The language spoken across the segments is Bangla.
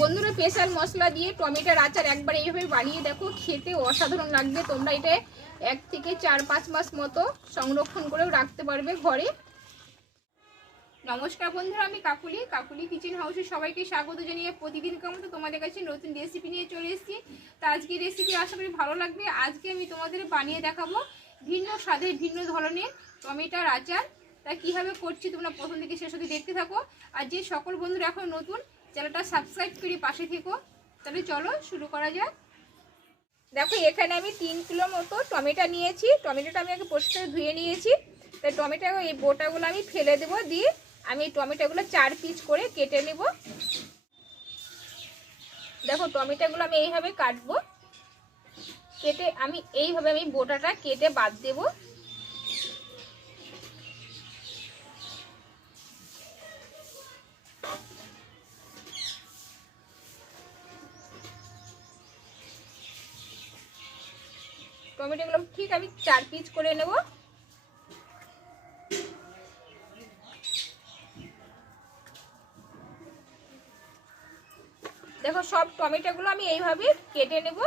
বন্ধুরা স্পেশাল মশলা দিয়ে টমেটোর আচার একবার এইভাবে বানিয়ে দেখো, খেতে অসাধারণ লাগবে। তোমরা এটা এক থেকে চার, পাঁচ মাস মতো সংরক্ষণ করেও রাখতে পারবে ঘরে। নমস্কার বন্ধুরা, আমি কাকুলি। কাকুলি কিচেন হাউসে সবাইকে স্বাগত জানিয়ে প্রতিদিন মতো তোমাদের কাছে নতুন রেসিপি নিয়ে চলে এসেছি। তা আজকে রেসিপি আশা করি ভালো লাগবে। আজকে আমি তোমাদের বানিয়ে দেখাবো ভিন্ন স্বাদের, ভিন্ন ধরনের টমেটোর আচার। তা কীভাবে করছি তোমরা প্রথম থেকে শেষ অবধি দেখতে থাকো। আর যে সকল বন্ধুরা এখন নতুন চ্যানেলটা সাবস্ক্রাইব করে পাশে থেকো। তাহলে চলো শুরু করা যাক। দেখো, এখানে আমি তিন কিলো মতো টমেটো নিয়েছি। টমেটোটা আমি আগে পরিষ্কার ধুয়ে নিয়েছি। তাই টমেটো এই বোটাগুলো আমি ফেলে দেবো দিয়ে আমি টমেটোগুলো চার পিস করে কেটে নেব। দেখো, টমেটোগুলো আমি এইভাবে কাটবো। কেটে আমি, এইভাবে আমি বোটাটা কেটে বাদ দেব। টমেটোগুলো ঠিক আমি চার পিস করে নেব। দেখো সব টমেটোগুলো আমি এইভাবে কেটে নেব।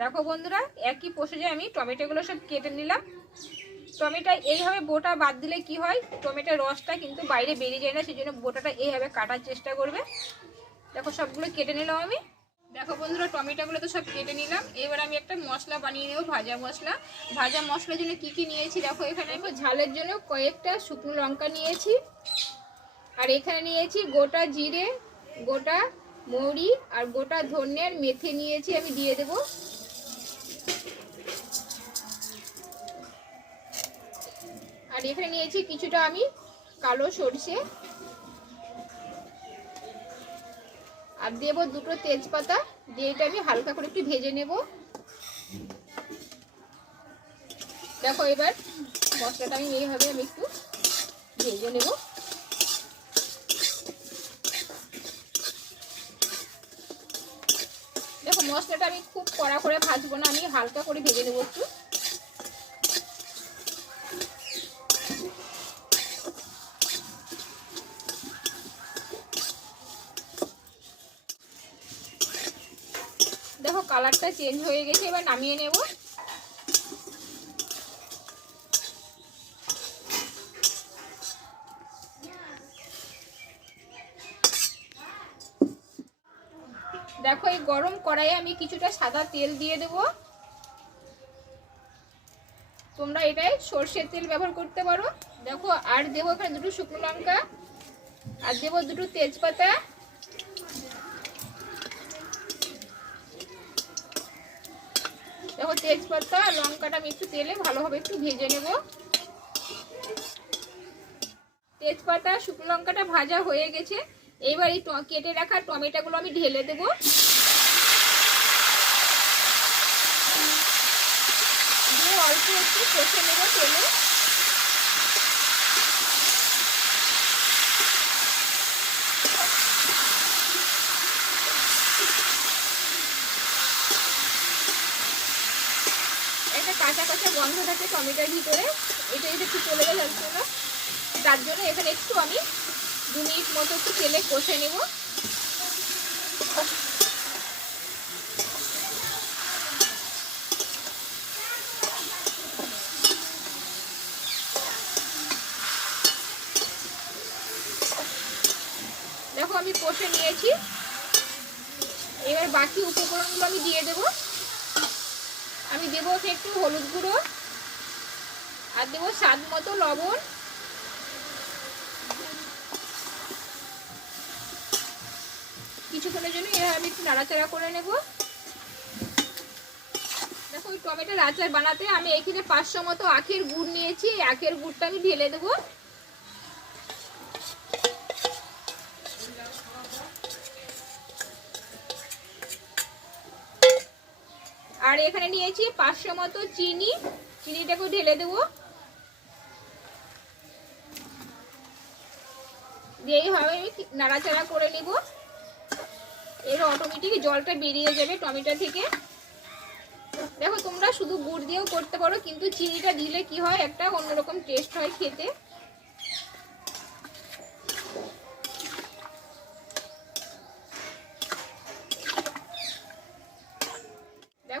দেখো বন্ধুরা, একই প্রসেসে আমি টমেটোগুলো সব কেটে নিলাম। টমেটো এইভাবে বোটা বাদ দিলে কি হয়? টমেটোর রসটা কিন্তু বাইরে বেরিয়ে যায় না সেই জন্য বোটাটা এইভাবে কাটার চেষ্টা করবে। দেখো সবগুলো কেটে নিলাম আমি। দেখো বন্ধুরা, টমেটোগুলো তো সব কেটে নিলাম। এবার আমি একটা মশলা বানিয়ে নেব, ভাজা মশলা। ভাজা মশলার জন্য কি কি নিয়েছি? দেখো এখানে আমি ঝালের জন্য কয়েকটা শুকনো লঙ্কা নিয়েছি। আর এখানে নিয়েছি গোটা জিরে, গোটা মৌরি আর গোটা ধনের মেথি নিয়েছি, আমি দিয়ে দেবো। আর এখানে নিয়েছি কিছুটা আমি কালো সরষে। আর দেবো দুটো তেজপাতা। দিয়ে এটা আমি হালকা করে একটু ভেজে নেব। দেখো এবার মশলাটা আমি এইভাবে আমি একটু ভেজে নেব। দেখো মশলাটা আমি খুব কড়া করে ভাজবো না, আমি হালকা করে ভেজে নেব একটু দেখো কালারটা চেঞ্জ হয়ে গেছে, এবার নামিয়ে নেব। দেখো, এই গরম কড়াইয়ে আমি কিছুটা সাদা তেল দিয়ে দেব। তোমরা এটাই সর্ষের তেল ব্যবহার করতে পারো। দেখো, আর দেবো এখানে দুটো শুকনো লঙ্কা, আর দেবো দুটো তেজপাতা। দেখো তেজপাতা, লঙ্কাটা আমি একটু তেলে ভালোভাবে একটু ভেজে নেব। তেজপাতা, শুকনো লঙ্কাটা ভাজা হয়ে গেছে। এইবার এই কেটে রাখা টমেটোগুলো আমি ঢেলে দেব। দিয়ে অল্প একটু কষে নেব তেলে। কাঁচা কাঁচা গন্ধ থাকে টমেটোর ভিতরে, এটা যদি একটু চলে গেলে না, তার জন্য এখানে একটু আমি দু মিনিট মতো একটু তেলে কষে নেব। দেখো আমি কষে নিয়েছি। এবার বাকি উপকরণগুলো আমি দিয়ে দেবো। আমি দেবো একটু হলুদ গুঁড়ো আর দেবো স্বাদ মতো লবণ। কিছুক্ষণের জন্য এভাবে আমি একটু নাড়াচাড়া করে নেব। দেখো, ওই টমেটোর আচার বানাতে আমি এখানে পাঁচশো মতো আখের গুড় নিয়েছি। আখের গুড়টা আমি ঢেলে দেবো। আর এখানে নিয়েছি পাঁচশো মতো চিনি। চিনিটাকেও ঢেলে দেবো। দিয়ে এইভাবে আমি নাড়াচাড়া করে নিব। এর অটোমেটিক জলটা বেরিয়ে যাবে টমেটো থেকে। দেখো তোমরা শুধু গুড় দিয়েও করতে পারো, কিন্তু চিনিটা দিলে কি হয়, একটা অন্যরকম টেস্ট হয় খেতে।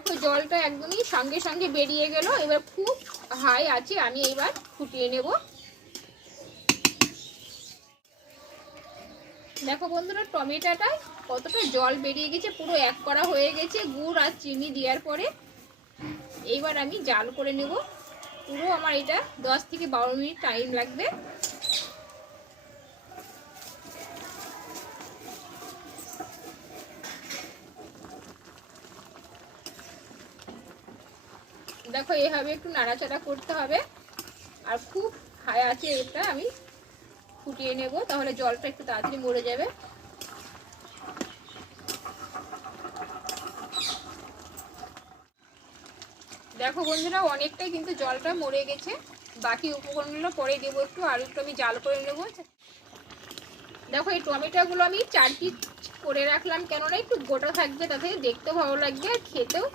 দেখো জলটা একদমই সঙ্গে সঙ্গে বেরিয়ে গেল। এবার খুব হাই আছে, আমি এবার ফুটিয়ে নেব। দেখো বন্ধুরা, টমেটোটা কতটা জল বেরিয়ে গেছে, পুরো এক করা হয়ে গেছে, গুড় আর চিনি দেওয়ার পরে এইবার আমি জাল করে নেব। পুরো আমার এটা দশ থেকে বারো মিনিট টাইম লাগবে। দেখো এভাবে একটু নাড়াচাড়া করতে হবে। আর খুব হাই আছে এটা আমি ফুটিয়ে নেব, তাহলে জলটা একটু তাড়াতাড়ি মরে যাবে। দেখো বন্ধুরা, অনেকটাই কিন্তু জলটা মরে গেছে। বাকি উপকরণগুলো পরে দেবো একটু, আর একটু আমি জাল করে নেব। দেখো, এই টমেটোগুলো আমি চার পিস করে রাখলাম, কেননা একটু গোটা থাকবে, তাতে দেখতেও ভালো লাগবে আর খেতেও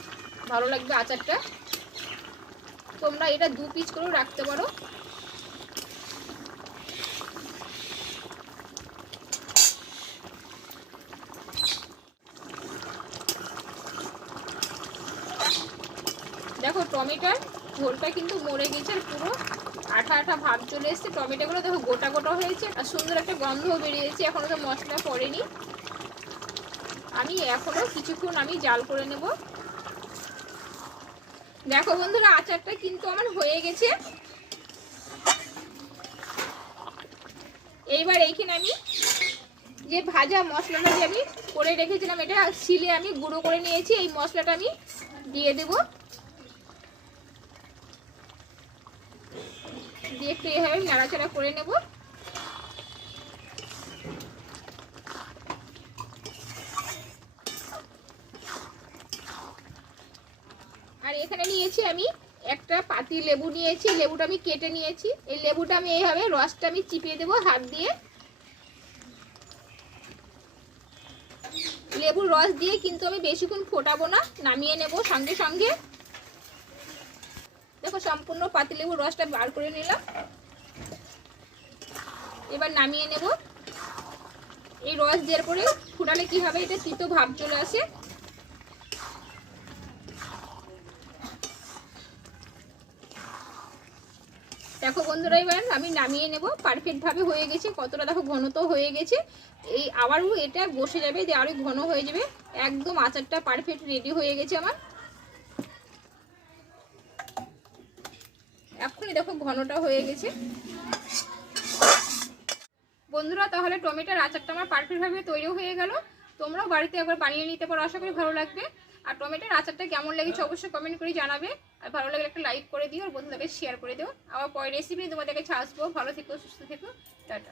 ভালো লাগবে আচারটা। তোমরা এটা দু পিস করেও রাখতে পারো। দেখো, টমেটোর ঝোলটা কিন্তু মরে গেছে আর পুরো আঠা আঠা ভাব চলে এসছে। টমেটোগুলো দেখো, গোটা গোটা হয়েছে আর সুন্দর একটা গন্ধও বেরিয়েছে। এখনও তো মশলা পড়েনি। আমি এখনও কিছুক্ষণ আমি জাল করে নেব। দেখো বন্ধুরা, আচারটা কিন্তু আমার হয়ে গেছে। এইবার এইখানে আমি যে ভাজা মশলাটা যে আমি করে রেখেছিলাম, এটা শিলে আমি গুঁড়ো করে নিয়েছি, এই মশলাটা আমি দিয়ে দেবো। দিয়ে একটু এভাবে নাড়াচাড়া করে নেব আর এখানে নিয়েছি আমি একটা পাতি লেবু নিয়েছি, লেবুটা আমি কেটে নিয়েছি। এই লেবুটা আমি এইভাবে রসটা আমি চিপিয়ে দেবো হাত দিয়ে। লেবুর রস দিয়ে কিন্তু আমি বেশিক্ষণ ফোটাবো না, নামিয়ে নেব সঙ্গে সঙ্গে। দেখো, সম্পূর্ণ পাতি পাতিলেবুর রসটা বার করে নিলাম। এবার নামিয়ে নেব। এই রস দেওয়ার পরে ফুটালে কি হবে? এটা তিতো ভাব চলে আসে। দেখো বন্ধুরা, এবার আমি নামিয়ে নেব। পারফেক্ট ভাবে হয়ে গেছে, কতটা দেখো ঘনত্ব হয়ে গেছে। এই আবারও এটা বসে যাবে, দিয়ে আরও ঘন হয়ে যাবে। একদম আচারটা পারফেক্ট রেডি হয়ে গেছে আমার। এখনই দেখো ঘনটা হয়ে গেছে। বন্ধুরা, তাহলে টমেটোর আচারটা আমার পারফেক্টভাবে তৈরি হয়ে গেল। তোমরাও বাড়িতে একবার বানিয়ে নিতে পারো, আশা করি ভালো লাগবে। আর টমেটোর আচারটা কেমন লেগেছে অবশ্যই কমেন্ট করে জানাবে। আর ভালো লাগলে একটা লাইক করে দিও, আর বন্ধুদেরকে শেয়ার করে দিও। আবার পরের রেসিপি তোমাদের কাছে আসব ভালো থেকো, সুস্থ থেকো। টাটা।